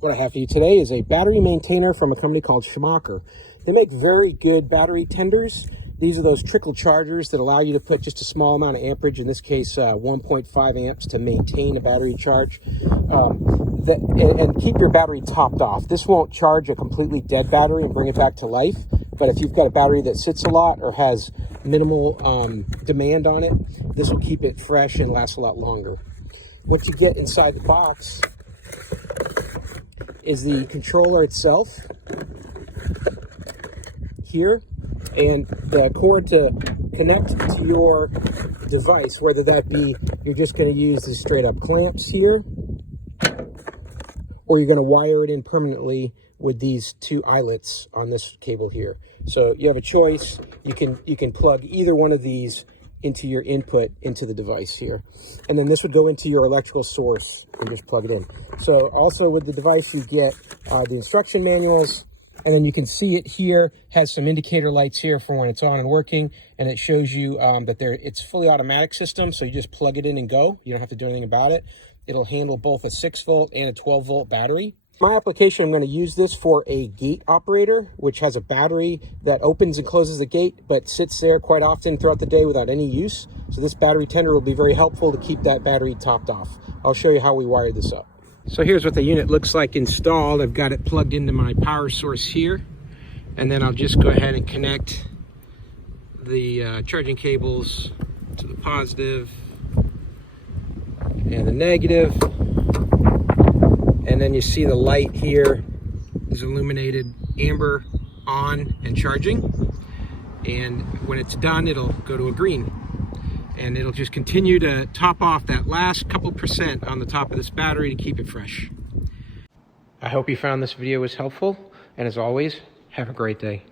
What I have for you today is a battery maintainer from a company called Schumacher. They make very good battery tenders. These are those trickle chargers that allow you to put just a small amount of amperage, in this case 1.5 amps, to maintain a battery charge and keep your battery topped off. This won't charge a completely dead battery and bring it back to life, but if you've got a battery that sits a lot or has minimal demand on it, this will keep it fresh and last a lot longer. What you get inside the box is the controller itself here, and the cord to connect to your device, whether that be you're just going to use the straight up clamps here, or you're going to wire it in permanently with these two eyelets on this cable here. So you have a choice. You can plug either one of these into your input into the device here, and then this would go into your electrical source and just plug it in. So also with the device you get the instruction manuals, and then you can see it here has some indicator lights here for when it's on and working, and it shows you that it's fully automatic system, so you just plug it in and go. You don't have to do anything about it. It'll handle both a 6-volt and a 12-volt battery. My application, I'm going to use this for a gate operator, which has a battery that opens and closes the gate, but sits there quite often throughout the day without any use. So this battery tender will be very helpful to keep that battery topped off. I'll show you how we wired this up. So here's what the unit looks like installed. I've got it plugged into my power source here, and then I'll just go ahead and connect the charging cables to the positive and the negative. And then you see the light here is illuminated amber, on and charging. And when it's done, it'll go to a green. And it'll just continue to top off that last couple percent on the top of this battery to keep it fresh. I hope you found this video was helpful. And as always, have a great day.